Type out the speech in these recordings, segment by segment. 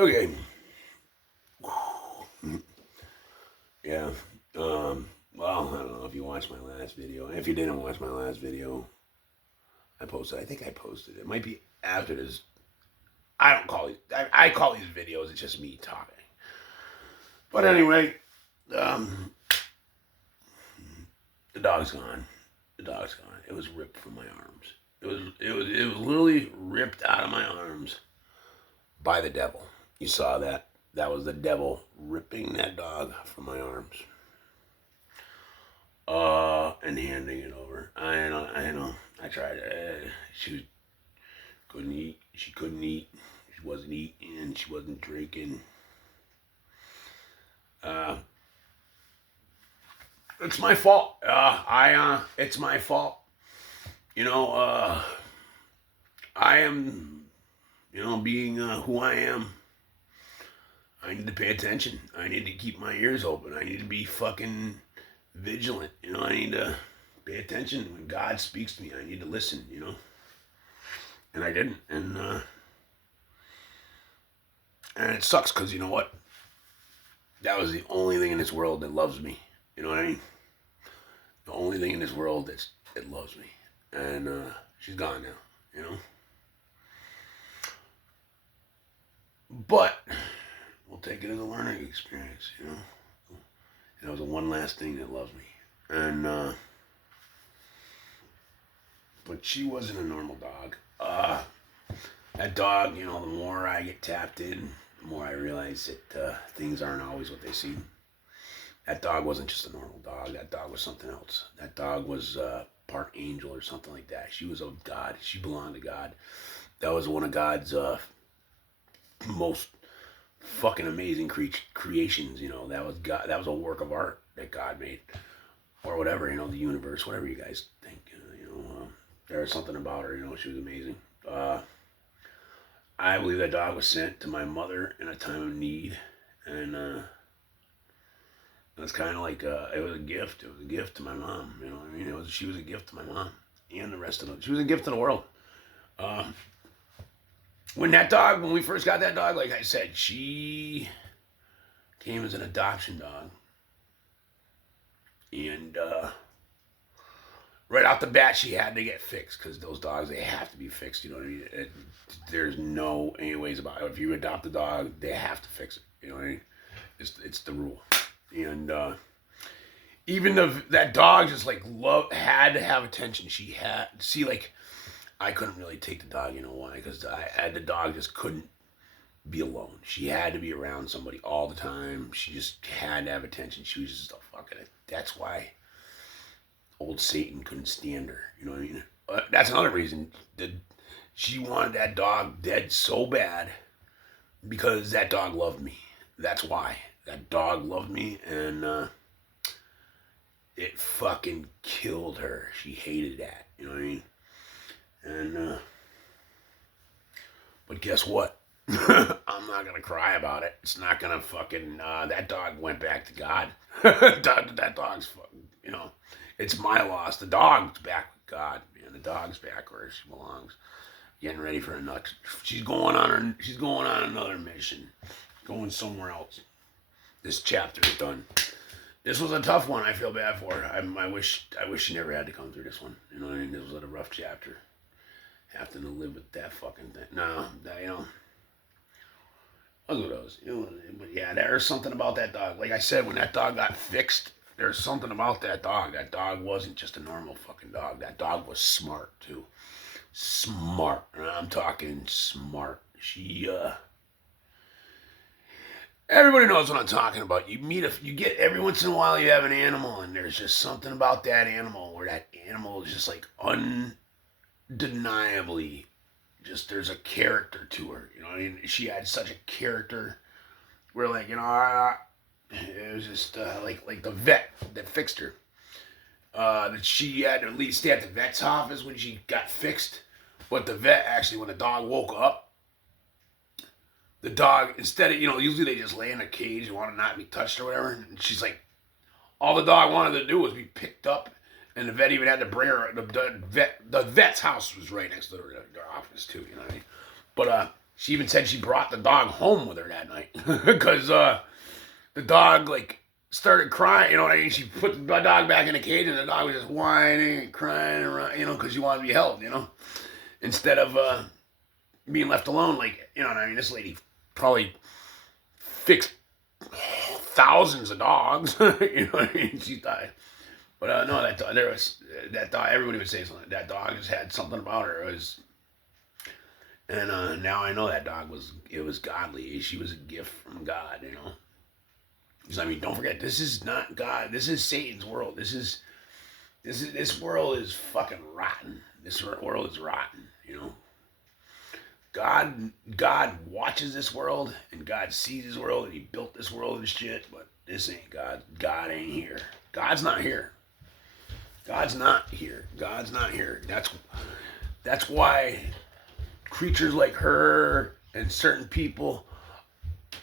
Okay. Yeah. Well, I don't know if you watched my last video. If you didn't watch my last video, I posted. I think I posted it. It might be after this. I don't call these. I call these videos. It's just me talking. But anyway, um, the dog's gone. The dog's gone. It was ripped from my arms. It was literally ripped out of my arms by the devil. You saw that? That was the devil ripping that dog from my arms. And handing it over. I know. I tried. She couldn't eat. She couldn't eat. She wasn't eating. She wasn't drinking. Uh, it's my fault. It's my fault. You know, I am, being who I am. I need to pay attention. I need to keep my ears open. I need to be fucking vigilant. I need to pay attention when God speaks to me. I need to listen. And I didn't. And it sucks because you know what? That was the only thing in this world that loves me. You know what I mean? The only thing in this world that loves me. And she's gone now. But we'll take it as a learning experience. That was the one last thing that loves me. And but she wasn't a normal dog. That dog, the more I get tapped in, the more I realize that things aren't always what they seem. That dog wasn't just a normal dog. That dog was something else. That dog was part angel or something like that. She was of God. She belonged to God. That was one of God's most fucking amazing creations. That was God. That was a work of art that God made, or whatever. The universe, whatever you guys think. There was something about her. She was amazing. I believe that dog was sent to my mother in a time of need, and it's kind of like it was a gift. It was a gift to my mom. You know what I mean? She was a gift to my mom and the rest of them. She was a gift to the world. When we first got that dog, like I said, she came as an adoption dog, and right off the bat, she had to get fixed because those dogs, they have to be fixed. You know what I mean? There's no any ways about it. If you adopt a dog, they have to fix it. You know what I mean? It's the rule. And even that dog just like had to have attention. She had I couldn't really take the dog. You know why? Because the dog just couldn't be alone. She had to be around somebody all the time. She just had to have attention. She was just a fucking. That's why old Satan couldn't stand her. You know what I mean? That's another reason that she wanted that dog dead so bad, because that dog loved me. That's why. That dog loved me, and it fucking killed her. She hated that. You know what I mean? And but guess what? I'm not gonna cry about it. It's not gonna fucking. That dog went back to God. that dog's fucking. It's my loss. The dog's back with God, man. The dog's back where she belongs. Getting ready for a nut. She's going on another mission. Going somewhere else. This chapter is done. This was a tough one. I feel bad for her. I wish she never had to come through this one. You know what I mean? This was a rough chapter. Having to live with that fucking thing. No, who knows? But yeah, there's something about that dog. Like I said, when that dog got fixed, there's something about that dog. That dog wasn't just a normal fucking dog. That dog was smart too. Smart. I'm talking smart. Everybody knows what I'm talking about. You get every once in a while you have an animal, and there's just something about that animal where that animal is just like undeniably, just there's a character to her. You know what I mean? She had such a character where it was just like the vet that fixed her. That she had to at least stay at the vet's office when she got fixed. But the vet actually, when the dog woke up, the dog, instead of, usually they just lay in a cage and want to not be touched or whatever. And she's like, all the dog wanted to do was be picked up. And the vet even had to bring her, the vet's house was right next to their office too, you know what I mean? But She even said she brought the dog home with her that night because the dog like started crying. You know what I mean? She put the dog back in the cage, and the dog was just whining and crying around. You know, because she wanted to be held. You know, instead of being left alone. Like, you know what I mean? This lady probably fixed thousands of dogs. You know what I mean? She died. But no, there was that dog. Everybody would say something. That dog just had something about her. It was, and now I know that dog was godly. She was a gift from God. You know, because I mean, don't forget, this is not God. This is Satan's world. This world is fucking rotten. This world is rotten. You know, God watches this world, and God sees this world, and He built this world and shit. But this ain't God. God ain't here. God's not here. God's not here. God's not here. That's why creatures like her and certain people,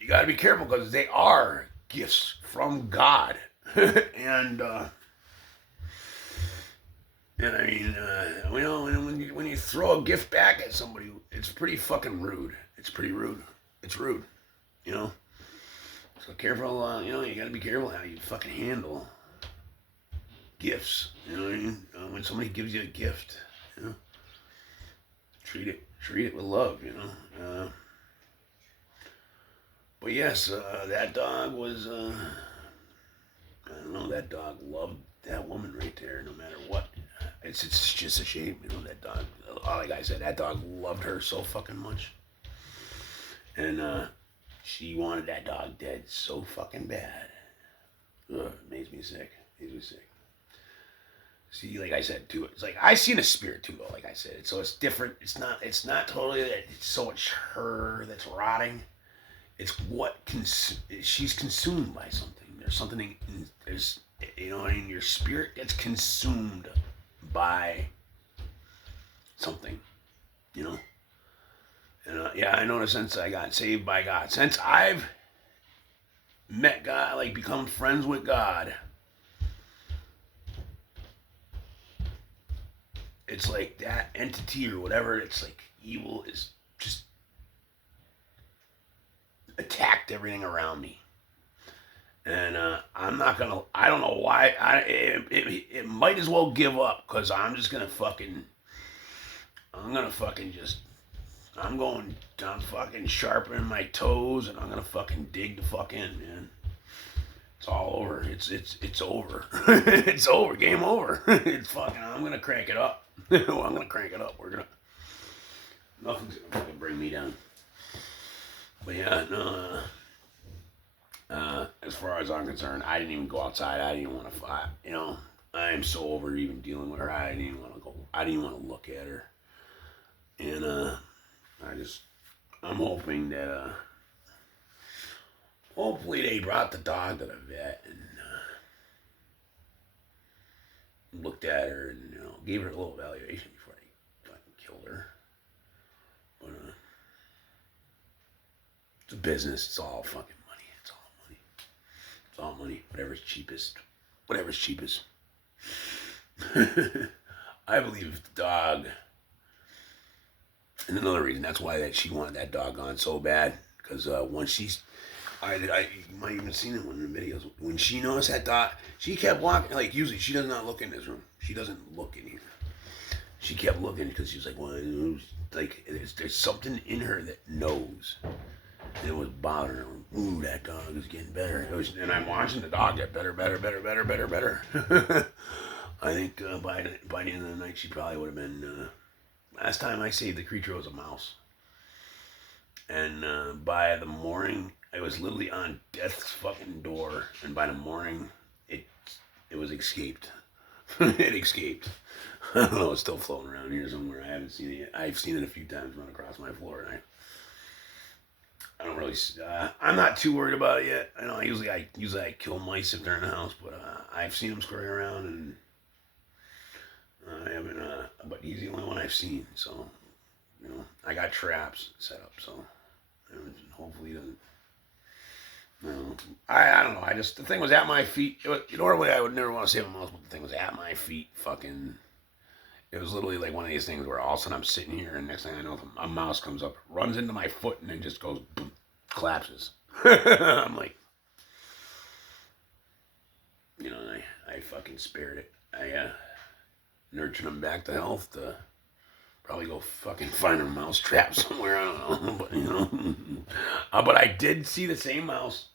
you got to be careful because they are gifts from God, and I mean, you know, when you throw a gift back at somebody, it's pretty fucking rude. It's pretty rude. It's rude, you know. So careful, you know, you got to be careful how you fucking handle gifts. You know what I mean? When somebody gives you a gift, you know, treat it with love. You know. But yes, that dog was. I don't know. That dog loved that woman right there, no matter what. It's just a shame, you know. That dog. Like I said, that dog loved her so fucking much, and she wanted that dog dead so fucking bad. Ugh, it makes me sick. See, like I said too, it's like I seen a spirit too, though. Like I said, so it's different. It's not totally that it's so much her that's rotting. It's what she's consumed by something. There's something there's, you know, I mean, your spirit gets consumed by something, you know. And yeah, I know, since I got saved by God, since I've met God, like become friends with God, it's like that entity or whatever, it's like evil is just attacked everything around me. And I'm not gonna, I don't know why, it might as well give up, because I'm I'm fucking sharpening my toes, and I'm gonna fucking dig the fuck in, man. It's all over. It's over. It's over. Game over. It's fucking, I'm gonna crank it up. I'm gonna crank it up. Nothing's gonna fucking bring me down. But yeah, no, as far as I'm concerned, I didn't even go outside. I didn't even want to fight. You know, I am so over even dealing with her. I didn't even want to go. I didn't even want to look at her. And I'm hoping that hopefully they brought the dog to the vet and looked at her and, you know, gave her a little evaluation before they fucking killed her. But it's a business. It's all fucking money. It's all money. It's all money. Whatever's cheapest. I believe the dog. And another reason, that's why she wanted that dog gone so bad. Because once she's, you might even seen it in the videos. When she noticed that dog, she kept walking. Like, usually she does not look in this room. She doesn't look in here. She kept looking because she was like, well, like, there's something in her that knows. And it was bothering her. Ooh, that dog is getting better. And I'm watching the dog get better. I think by the end of the night, she probably would have been. Last time I saved the creature was a mouse. And by the morning, I was literally on death's fucking door. And by the morning, it was escaped. It escaped. I don't know, it's still floating around here somewhere. I haven't seen it yet. I've seen it a few times run across my floor. And I don't really. I'm not too worried about it yet. I know usually I kill mice if they're in the house, but I've seen them scurrying around, and I haven't. But he's the only one I've seen. So, you know, I got traps set up. So, hopefully he doesn't. No, I don't know. The thing was at my feet. Normally I would never want to save a mouse, but the thing was at my feet. Fucking, It was literally like one of these things where all of a sudden I'm sitting here, and next thing I know, a mouse comes up, runs into my foot, and then just goes boom, collapses. I'm like, you know, I fucking spared it. I nurtured him back to health to probably go fucking find a mouse trap somewhere. I don't know, but you know, but I did see the same mouse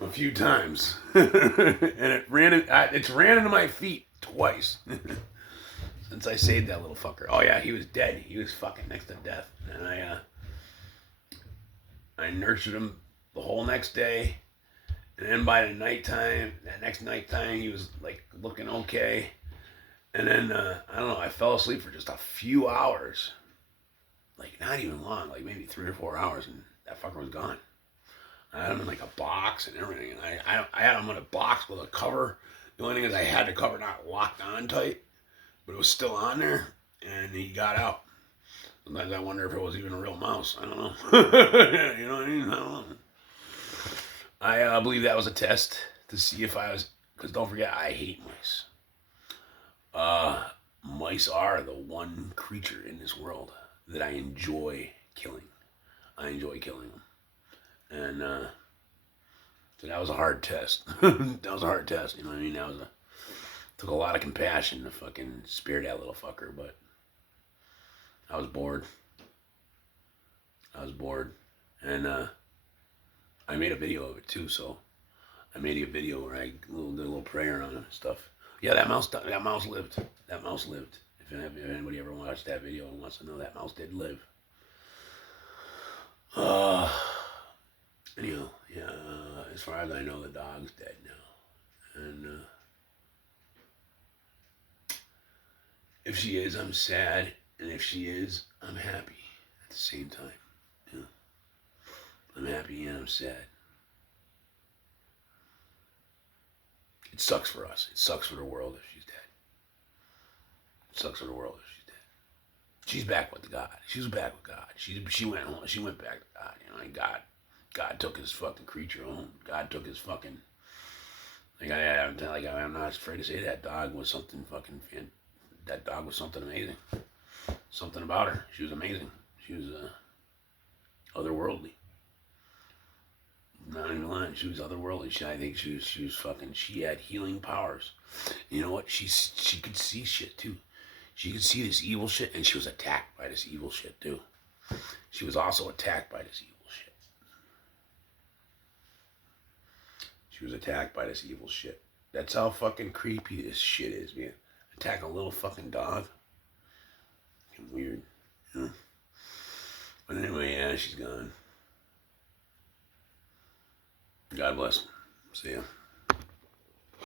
a few times, and it's ran into my feet twice. Since I saved that little fucker. Oh yeah, he was dead. He was fucking next to death. And I nurtured him the whole next day. And then by the nighttime, that next nighttime, he was like looking okay. And then I don't know, I fell asleep for just a few hours. Like not even long, like maybe 3 or 4 hours, and that fucker was gone. I had him in like a box and everything. And I had him in a box with a cover. The only thing is I had the cover not locked on tight, but it was still on there, and he got out. Sometimes I wonder if it was even a real mouse. I don't know. You know what I mean? I don't know. I believe that was a test to see if I was, because don't forget, I hate mice. Mice are the one creature in this world that I enjoy killing. I enjoy killing them. And so that was a hard test. That was a hard test, you know what I mean? Took a lot of compassion to fucking spare that little fucker, but I was bored. And I made a video of it too, so I made a video where I did a little prayer on it and stuff. Yeah, that mouse lived. That mouse lived. If anybody ever watched that video and wants to know, that mouse did live. Anyhow, yeah, as far as I know, the dog's dead now. And if she is, I'm sad. And if she is, I'm happy at the same time. Yeah. I'm happy and I'm sad. It sucks for us. It sucks for the world if she's dead. It sucks for the world if she's dead. She's back with God. She was back with God. She went home. She went back to God. You know, and God took his fucking creature home. God took his fucking. I'm not afraid to say that dog was something fucking. That dog was something amazing. Something about her. She was amazing. She was otherworldly. Not even lying. She was otherworldly. I think she was fucking. She had healing powers. You know what? She could see shit too. She could see this evil shit, and she was attacked by this evil shit too. She was also attacked by this evil shit. She was attacked by this evil shit. That's how fucking creepy this shit is, man. Attack a little fucking dog. Fucking weird. Yeah. But anyway, yeah, she's gone. God bless. See ya.